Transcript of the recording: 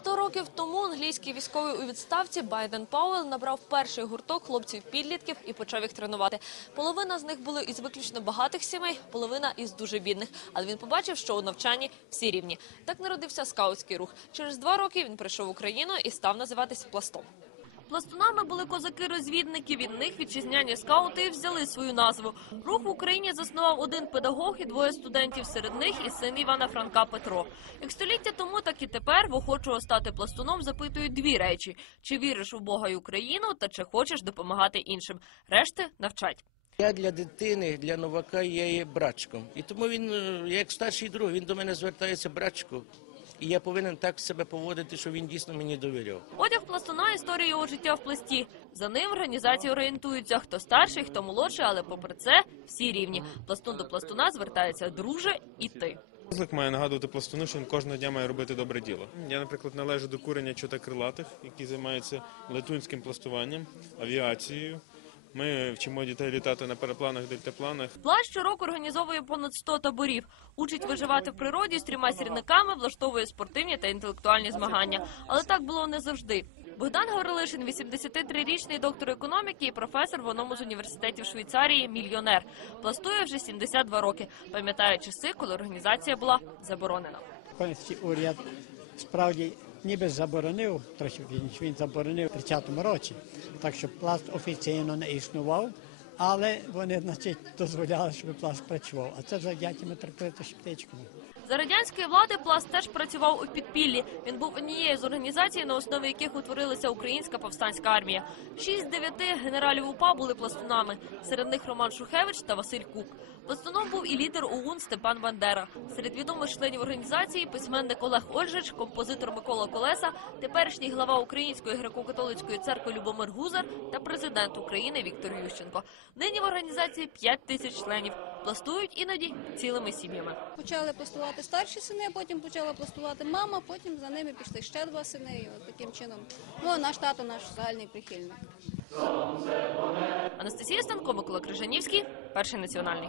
Сто років тому англійський військовий у відставці Байден Пауел набрав перший гурток хлопців-підлітків і почав їх тренувати. Половина з них були із виключно багатих сімей, половина із дуже бідних. Але він побачив, що у навчанні всі рівні. Так народився скаутський рух. Через два роки він прийшов в Україну і став називатись пластом. Пластунами були козаки-розвідники. Від них вітчизняні скаути взяли свою назву. Рух в Україні заснував один педагог і двоє студентів. Серед них і син Івана Франка Петро. Як століття тому, так і тепер в охочого стати пластуном запитують дві речі: чи віриш у Бога і Україну, та чи хочеш допомагати іншим. Решти навчать. Я для дитини, для новака є брачком. І тому він, е, як старший друг, він до мене звертається брачку. І я повинен так себе поводити, щоб він дійсно мені довіряв. Одяг пластуна історія його життя в пласті. За ним організації орієнтуються хто старший, хто молодший, але попри це всі рівні. Пластун до пластуна звертається друже і ти. Козлик має нагадувати пластуну, що він кожного дня має робити добре діло. Я, наприклад, належу до курення чотакрилатих, які займаються летунським пластуванням, авіацією. Ми вчимо дітей літати на парапланах, дельтапланах. Плащ щороку організовує понад 100 таборів. Учить виживати в природі з трьома сірниками, влаштовує спортивні та інтелектуальні змагання. Але так було не завжди. Богдан Гаврилишин, 83-річний доктор економіки і професор в одному з університетів Швейцарії, мільйонер. Пластує вже 72 роки. Пам'ятає часи, коли організація була заборонена. Український уряд справді ніби заборонив, трохи він, заборонив у 30-му році, так що пласт офіційно не існував, але вони значить, дозволяли, щоб пласт працював. А це завдяки митрополиту Шептицькому. За радянської влади пласт теж працював у підпіллі. Він був однією з організацій, на основі яких утворилася українська повстанська армія. Шість дев'яти генералів УПА були пластунами. Серед них Роман Шухевич та Василь Кук. Пластуном був і лідер ОУН Степан Бандера. Серед відомих членів організації письменник Олег Ольжич, композитор Микола Колеса, теперішній глава Української греко-католицької церкви Любомир Гузар та президент України Віктор Ющенко. Нині в організації 5 тисяч членів. Пластують іноді цілими сім'ями. Почали пластувати старші сини, потім почала пластувати мама, потім за ними пішли ще два сини. І от таким чином. Ну, а наш тато наш загальний прихильник. Анастасія Станко, Микола Крижанівський, перший національний.